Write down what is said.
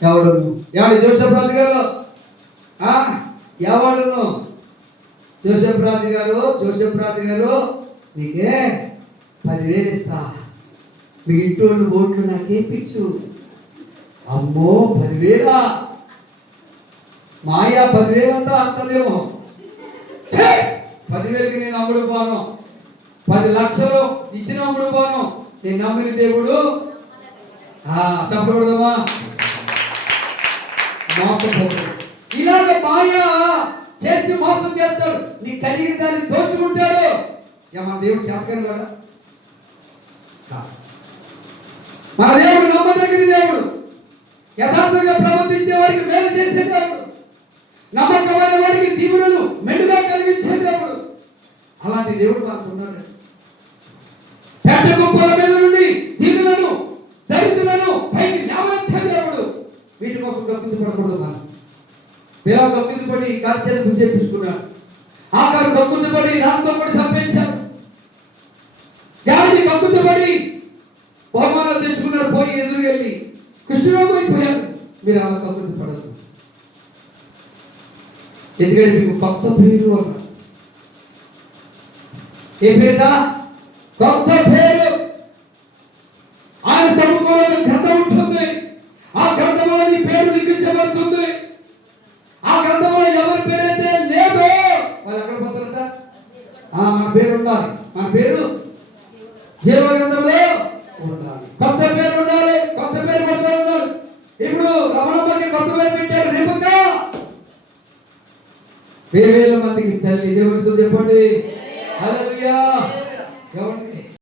ఎవడను ఎవడు జోసెఫ్ రాజు గారు ఎవడను జోసెఫ్ రాజు గారు నీకే 10,000 ఇస్తా, మీ ఇంటోళ్ళు ఓట్లు నాకేపించు. అమ్మో 10,000 మాయా 10,000 అంతా అంతదేమో. 10,000కి నేను అమ్ముడు పోను, 10 లక్షలు ఇచ్చిన అమ్ముడు పోను. నేను నమ్మిన దేవుడు చెప్పకూడదమ్మా, మోసపోతాడు. ఇలాగ మాయా చేసి మోసం చేస్తాడు, నీ కలిగిన దాన్ని దోచుకుంటాడు. మన దేవుడు చెప్పగలను కదా, మన దేవుడు నమ్మదగిన దేవుడు, యథార్థంగా ప్రవర్తించే వారికి మేలు చేసే దేవుడు, నమ్మకమైన వారికి దీవులను మెండుగా కలిగించే దేవుడు. అలాంటి దేవుడు మనకు ఉన్నాడు. పెద్ద గొప్పల మీద నుండి దీనులను దళితులను పైకి లేవనెత్తే దేవుడు. వీటి కోసం గొప్పది పడకూడదు. మనం పిల్లలు గొప్పది పడి కార్యాలు గుర్తించుకున్నాడు. ఆఖరు గొప్పది పడి నాన్నతో కూడా చంపేశారు. గాలి గొప్పది పడి బహుమానాలు తెచ్చుకున్నారు. పోయి ఎదురుకెళ్ళి కృష్ణుడు అయిపోయారు. మీరు అలా గొప్పది పడదు, ఎందుకంటే మీకు కొత్త పేరు అన్నారు. ఏ పేరుదా? కొత్త పేరు. ఆయన సముఖంలో గ్రంథం ఉంటుంది. ఆ గ్రంథంలో నీ పేరు లిఖించబడుతుంది. ఆ గ్రంథంలో ఎవరి పేరైతే లేదో వాళ్ళు ఎక్కడ పోతారట? మన పేరు ఉండాలి. మన పేరు జీవ గ్రంథంలో ఉండాలి. కొత్త పేరు ఉండాలి. కొత్త పేరు పడుతున్నాడు. ఇప్పుడు రమణమ్మకి కొత్త పేరు పెట్టారు, రేపక 10,000 మందికి తల్లి. దేవుని చెప్పండి. హల్లెలూయా.